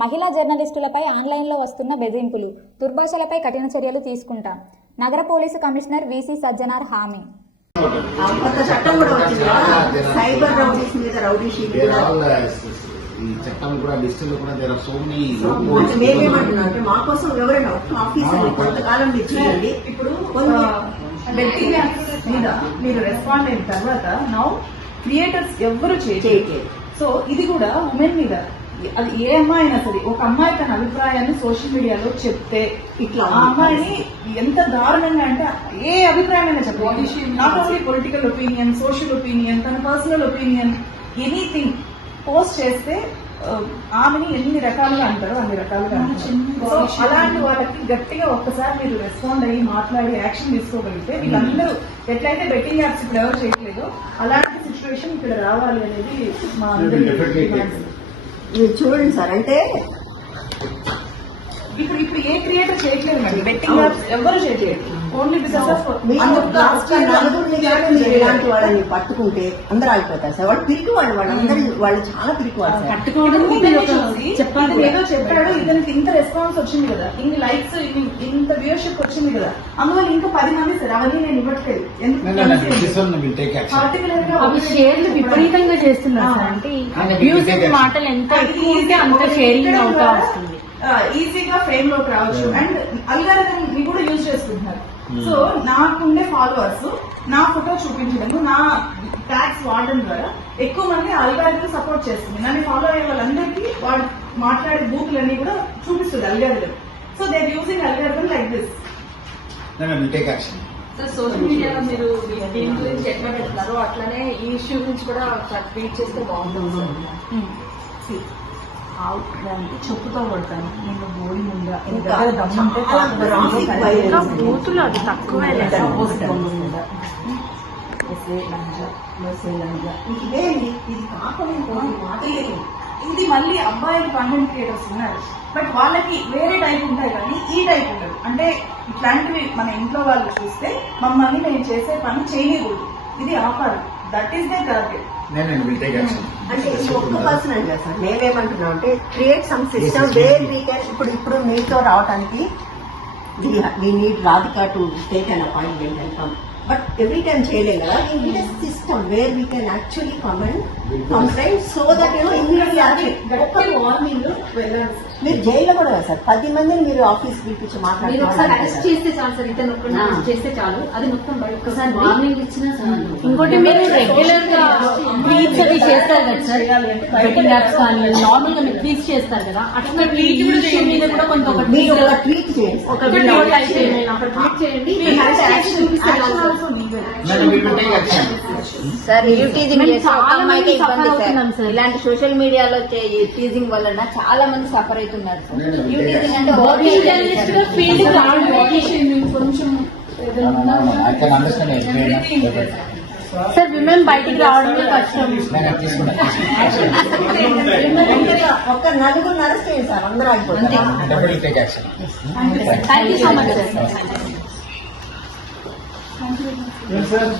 మహిళా జర్నలిస్టులపై ఆన్లైన్లో వస్తున్న బెదిరింపులు. దుర్భాషలపై కఠిన చర్యలు తీసుకుంటాం. నగర పోలీసు కమిషనర్ వీసీ సజ్జనార్ హామీ. ఆ కొత్త చట్టం కూడా వచ్చింది కదా? సైబర్ రౌడీస్ మీద రౌడీ షీట్ There కూడా. are all, ఈ చట్టం కూడా డిజిటల్ కూడా దేర్ ఆర్ సో మెనీ మేమేమంటున్నాం అంటే మా కోసం ఎవరైనా ఒక్క ఆఫీసర్ కొంతకాలం ఇప్పుడు మీద మీరు రెస్పాండ్ అయిన తర్వాత నౌ క్రియేటర్స్ ఎవరు చేయట్లేదు. సో ఇది కూడా ఉమెన్ మీద అది ఏ అమ్మాయి అయినా సరే ఒక అమ్మాయి తన అభిప్రాయాన్ని సోషల్ మీడియాలో చెప్తే ఇట్లా ఆ అమ్మాయిని ఎంత దారుణంగా అంటే ఏ అభిప్రాయమైనా చెప్పాలి not only political opinion social opinion తన పర్సనల్ ఒపీనియన్ ఎనీథింగ్ పోస్ట్ చేస్తే ఆ, ఆమెని ఎన్ని రకాలుగా అంటారో అన్ని రకాలుగా అలాంటి వాళ్ళకి గట్టిగా ఒక్కసారి మీరు రెస్పాండ్ అయ్యి మాట్లాడి యాక్షన్ తీసుకోగలిగితే వీళ్ళందరూ ఎట్లయితే బెట్టింగ్ యాప్స్ ఇప్పుడు ఎవరు చేయట్లేదో అలాంటి సిచ్యువేషన్ ఇక్కడ రావాలి అనేది మా అందరి Definitely. demand. మీరు చూడండి సార్ అంటే ఇప్పుడు ఇప్పుడు ఏ క్రియేటర్ చేయట్లేదు మేడం బెట్టింగ్ యాప్స్ ఎవరు చేయట్లేదు? ఓన్లీ బికాస్ ఆఫ్ ఇలాంటి వాళ్ళని పట్టుకుంటే అందరూ ఆగిపోతారు సార్. వాళ్ళు పిరికి వాళ్ళు వాళ్ళందరూ వాళ్ళు చాలా పిరికి వాళ్ళు పట్టుకోవడం చెప్పాలి ఏదో చెప్పాడు ఇతనికి ఇంత రెస్పాన్స్ వచ్చింది కదా. ఇన్ని లైక్స్ ఇంత వ్యూషిప్ వచ్చింది కదా. అందువల్ల ఇంకా పది మంది సార్ అవన్నీ నేను ఇవ్వట్లేదు. పర్టికులర్గా షేర్లు విపరీతంగా చేస్తున్నారు సార్. అంటే అబ్యూసివ్ మాటలు ఎంత ఎక్కువ ఉంటే అంత షేరింగ్ అవుతా వస్తుంది. ఈజీగా ఫేమ్లోకి రావచ్చు. అండ్ అల్గారిథం ని కూడా యూజ్ చేసుకుంటున్నారు సో నాకుండే ఫాలోవర్స్ నా ఫోటో చూపించడము నా ట్యాక్స్ వాడడం ద్వారా ఎక్కువ మంది అల్గారిథం సపోర్ట్ చేస్తుంది. నన్ను ఫాలో అయ్యే వాళ్ళందరికీ వాడు మాట్లాడే బూతులన్నీ కూడా చూపిస్తుంది algorithm so they using algorithm like this will take action sir social మీడియాలో మీరు దీని గురించి ఎట్లా పెడతారో అట్లనే ఈ ఇష్యూ గురించి కూడా ట్వీట్ చేస్తే బాగుంటుంది. చెప్పుతో కొడతాను. నేను బోడి ముందా. బూతులు అది తక్కువే. ఇదే మళ్ళీ అబ్బాయిలు కంటెంట్ క్రియేటర్స్ ఉన్నారు. బట్ వాళ్ళకి వేరే టైప్ ఉంటాయి కానీ ఈ టైప్ ఉండదు. అంటే ఇట్లాంటివి మన ఇంట్లో వాళ్ళు చూస్తే మమ్మల్ని మేము చేసే పని చేయకూడదు ఇది ఆపాలి దట్ ఈస్ దే టార్గెట్ అంటే ఈ ఒక్క పర్సన్ అని సార్ మేమేమంటున్నాం అంటే create some system where we can ఇప్పుడు ఇప్పుడు మీతో రావడానికి we need Radhika to take an appointment and but every time చేయలేం కదా we need system where we can actually comment complaint so that you know immediate action ఒక్కరి warning sir మీరు జైల్లో కూడా కదా సార్? పది మందిని మీరు ఆఫీస్ పిలిపించి మీరు ఒకసారి అరెస్ట్ చేస్తే చాలు సార్. ఇతను చేస్తే చాలు. అది మొత్తం ఒకసారి వార్నింగ్ ఇచ్చినా చాలు. ఇంకోటి మీరు రెగ్యులర్గా ట్వీట్స్ అవి చేస్తారు కదా సార్. బెట్టింగ్ యాప్స్ కానీ నార్మల్గా మీరు ట్వీట్స్ చేస్తారు కదా. అట్లా ట్వీట్ మీద కూడా కొంత ఒక ట్వీట్ చేయండి ఒక ట్వీట్ చేయండి. సార్. టీజింగ్ ఇబ్బంది సార్. ఇలాంటి సోషల్ మీడియాలో టీజింగ్ వలన చాలా మంది సఫర్ అవుతున్నారు సార్ టీజింగ్ అంటే ఓకే ఫీల్డ్ కొంచెం విమెన్ బయటికి రావడమే కష్టం ఒక్క నలుగురు చేయండి సార్ అందరూ action thank you so much sir sir